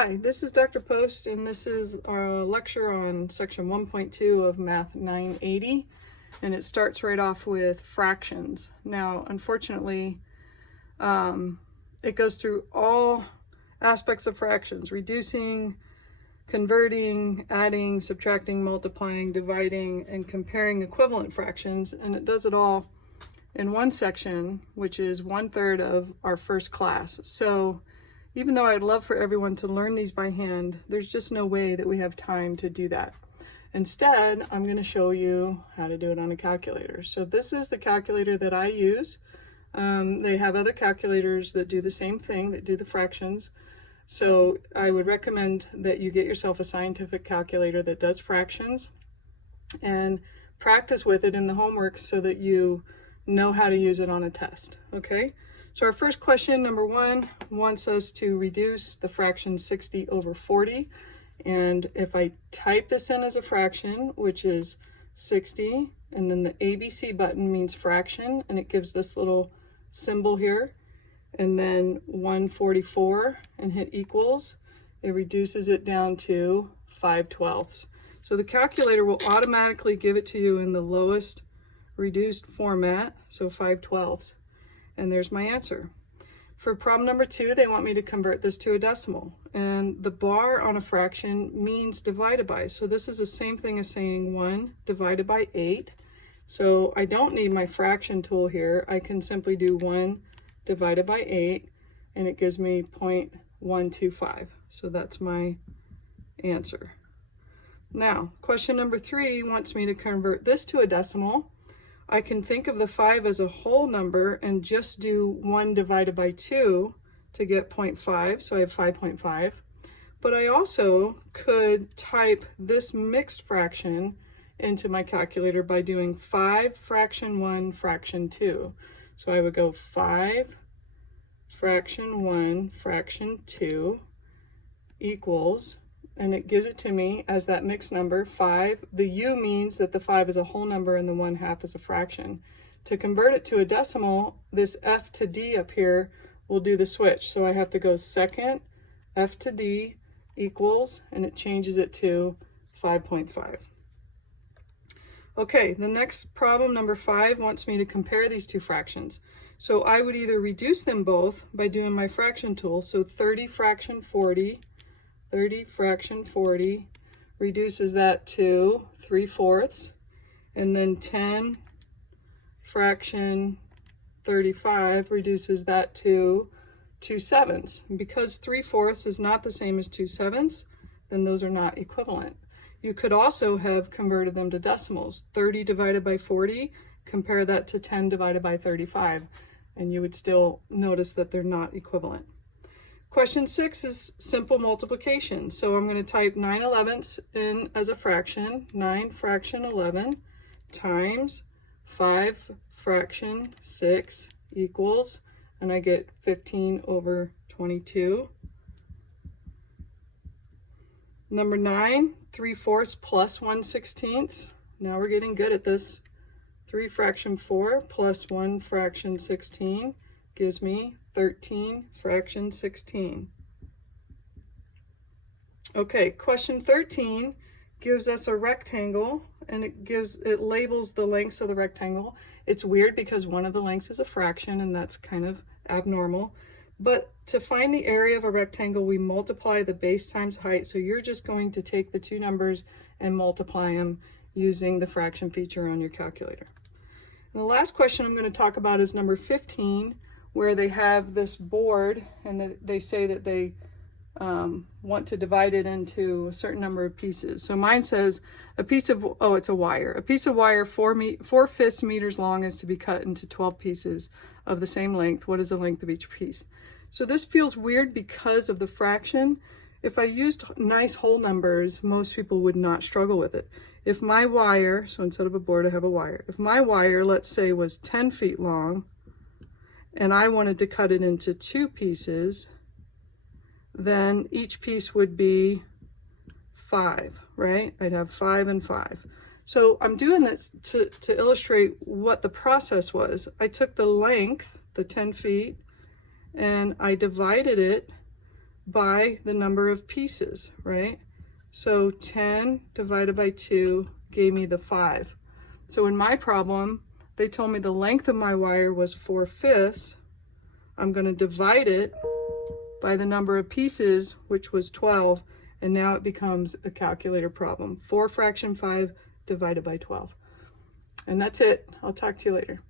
Hi, this is Dr. Post, and this is our lecture on section 1.2 of Math 980, and it starts right off with fractions. Now, unfortunately, it goes through all aspects of fractions: reducing, converting, adding, subtracting, multiplying, dividing, and comparing equivalent fractions, and it does it all in one section, which is 1/3 of our first class. So even though I'd love for everyone to learn these by hand, there's just no way that we have time to do that. Instead, I'm going to show you how to do it on a calculator. So this is the calculator that I use. They have other calculators that do the same thing, that do the fractions. So I would recommend that you get yourself a scientific calculator that does fractions and practice with it in the homework so that you know how to use it on a test, okay? So our first question, number 1, wants us to reduce the fraction 60 over 40. And if I type this in as a fraction, which is 60, and then the ABC button means fraction, and it gives this little symbol here, and then 144, and hit equals, it reduces it down to 5/12. So the calculator will automatically give it to you in the lowest reduced format, so 5/12. And there's my answer. For problem number 2, they want me to convert this to a decimal. And the bar on a fraction means divided by. So this is the same thing as saying 1 divided by 8. So I don't need my fraction tool here. I can simply do 1 divided by 8, and it gives me 0.125. So that's my answer. Now, question number 3 wants me to convert this to a decimal. I can think of the 5 as a whole number and just do 1 divided by 2 to get 0.5, so I have 5.5. But I also could type this mixed fraction into my calculator by doing 5 fraction 1 fraction 2. So I would go 5 fraction 1 fraction 2 equals, and it gives it to me as that mixed number, 5. The U means that the 5 is a whole number and the 1/2 is a fraction. To convert it to a decimal, this F to D up here will do the switch. So I have to go second F to D equals, and it changes it to 5.5. Okay, the next problem, number 5, wants me to compare these two fractions. So I would either reduce them both by doing my fraction tool, so 30 fraction 40, 30 fraction 40 reduces that to 3/4, and then 10 fraction 35 reduces that to 2/7. Because 3/4 is not the same as 2/7, then those are not equivalent. You could also have converted them to decimals. 30 divided by 40, compare that to 10 divided by 35, and you would still notice that they're not equivalent. Question 6 is simple multiplication. So I'm going to type 9/11 in as a fraction, 9 fraction 11 times 5 fraction 6 equals, and I get 15 over 22. Number 9, 3/4 plus 1/16. Now we're getting good at this. 3 fraction 4 plus 1 fraction 16 gives me 13 fraction 16. Okay, question 13 gives us a rectangle, and it labels the lengths of the rectangle. It's weird because one of the lengths is a fraction, and that's kind of abnormal. But to find the area of a rectangle, we multiply the base times height. So you're just going to take the two numbers and multiply them using the fraction feature on your calculator. And the last question I'm going to talk about is number 15, where they have this board and they say that they want to divide it into a certain number of pieces. So mine says a piece of, it's a wire. A piece of wire 4/5 meters long is to be cut into 12 pieces of the same length. What is the length of each piece? So this feels weird because of the fraction. If I used nice whole numbers, most people would not struggle with it. If my wire, so instead of a board, I have a wire. If my wire, let's say, was 10 feet long, and I wanted to cut it into 2 pieces, then each piece would be 5, right? I'd have 5 and 5. So I'm doing this to illustrate what the process was. I took the length, the 10 feet, and I divided it by the number of pieces, right? So 10 divided by 2 gave me the 5. So in my problem, they told me the length of my wire was 4/5. I'm going to divide it by the number of pieces, which was 12, and now it becomes a calculator problem. 4 fraction 5 divided by 12. And that's it. I'll talk to you later.